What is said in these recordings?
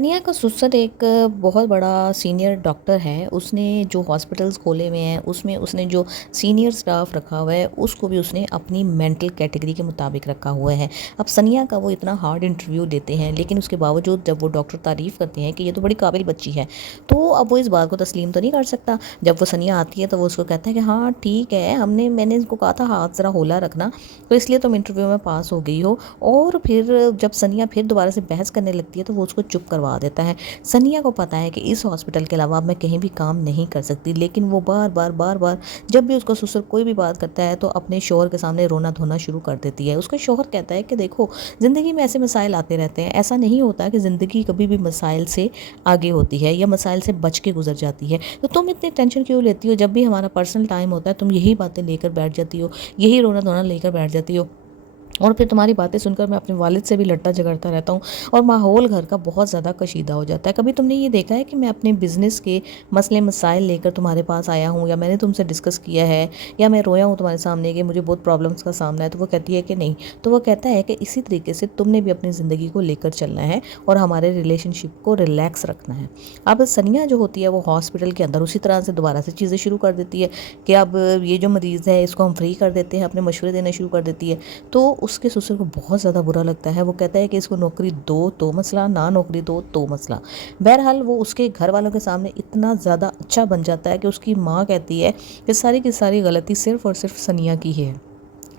तानिया का ससुर एक बहुत बड़ा सीनियर डॉक्टर है। उसने जो हॉस्पिटल्स खोले हुए हैं, उसमें उसने जो सीनियर स्टाफ रखा हुआ है, उसको भी उसने अपनी मेंटल कैटेगरी के मुताबिक रखा हुआ है। अब सनिया का वो इतना हार्ड इंटरव्यू देते हैं, लेकिन उसके बावजूद जब वो डॉक्टर तारीफ़ करते हैं कि ये तो बड़ी काबिल बच्ची है, तो अब वो इस बात को तस्लीम तो नहीं कर सकता। जब वो सनिया आती है तो वो उसको कहता है कि हाँ ठीक है, मैंने इसको कहा था हाथ ज़रा होला रखना, तो इसलिए तुम इंटरव्यू में पास हो गई हो। और फिर जब सनिया फिर दोबारा से बहस करने लगती है तो वो उसको चुप करवा देता है। सनिया को पता है कि इस हॉस्पिटल के अलावा अब मैं कहीं भी काम नहीं कर सकती, लेकिन वो बार बार जब भी उसका ससुर कोई भी बात करता है तो अपने शौहर के सामने रोना धोना शुरू कर देती है। उसका शौहर कहता है कि देखो, ज़िंदगी में ऐसे मसाइल आते रहते हैं, ऐसा नहीं होता कि ज़िंदगी कभी भी मसाइल से आगे होती है या मसाइल से बच के गुजर जाती है। तो तुम इतनी टेंशन क्यों लेती हो? जब भी हमारा पर्सनल टाइम होता है तुम यही बातें लेकर बैठ जाती हो, यही रोना धोना लेकर बैठ जाती हो, और फिर तुम्हारी बातें सुनकर मैं अपने वालिद से भी लड़ता झगड़ता रहता हूँ और माहौल घर का बहुत ज़्यादा कशीदा हो जाता है। कभी तुमने ये देखा है कि मैं अपने बिज़नेस के मसले मसाइल लेकर तुम्हारे पास आया हूँ, या मैंने तुमसे डिस्कस किया है, या मैं रोया हूँ तुम्हारे सामने कि मुझे बहुत प्रॉब्लम्स का सामना है? तो वो कहती है कि नहीं। तो वो कहता है कि इसी तरीके से तुमने भी अपनी ज़िंदगी को लेकर चलना है और हमारे रिलेशनशिप को रिलैक्स रखना है। अब सनिया जो होती है वो हॉस्पिटल के अंदर उसी तरह से दोबारा से चीज़ें शुरू कर देती है कि अब ये जो मरीज़ है इसको हम फ्री कर देते हैं, अपने मशवरे देना शुरू कर देती है। तो उसके ससुर को बहुत ज़्यादा बुरा लगता है। वो कहता है कि इसको नौकरी दो तो मसला, ना नौकरी दो तो मसला। बहरहाल वो उसके घर वालों के सामने इतना ज़्यादा अच्छा बन जाता है कि उसकी माँ कहती है कि सारी की सारी गलती सिर्फ़ और सिर्फ सनिया की है।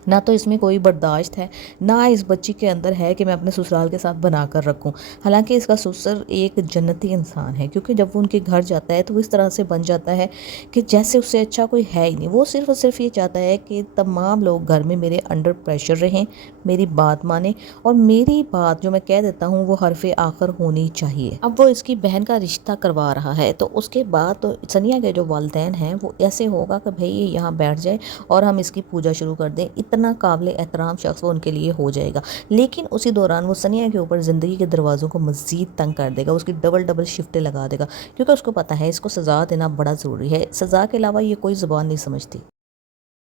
ना तो इसमें कोई बर्दाश्त है, ना इस बच्ची के अंदर है कि मैं अपने ससुराल के साथ बना कर रखूं। हालांकि इसका ससुर एक जन्नती इंसान है, क्योंकि जब वो उनके घर जाता है तो वो इस तरह से बन जाता है कि जैसे उससे अच्छा कोई है ही नहीं। वो सिर्फ और सिर्फ ये चाहता है कि तमाम लोग घर में मेरे अंडर प्रेशर रहें, मेरी बात माने, और मेरी बात जो मैं कह देता हूँ वो हरफ़े आखिर होनी चाहिए। अब वो इसकी बहन का रिश्ता करवा रहा है, तो उसके बाद तो सनिया के जो वालिदैन हैं वो ऐसे होगा कि भाई ये यहाँ बैठ जाए और हम इसकी पूजा शुरू कर दें। इतना काबिल एहतराम शख्स वो उनके लिए हो जाएगा। लेकिन उसी दौरान वो सनिया के ऊपर ज़िंदगी के दरवाज़ों को मज़ीद तंग कर देगा, उसकी डबल डबल शिफ्टें लगा देगा, क्योंकि उसको पता है इसको सज़ा देना बड़ा ज़रूरी है। सज़ा के अलावा ये कोई ज़ुबान नहीं समझती।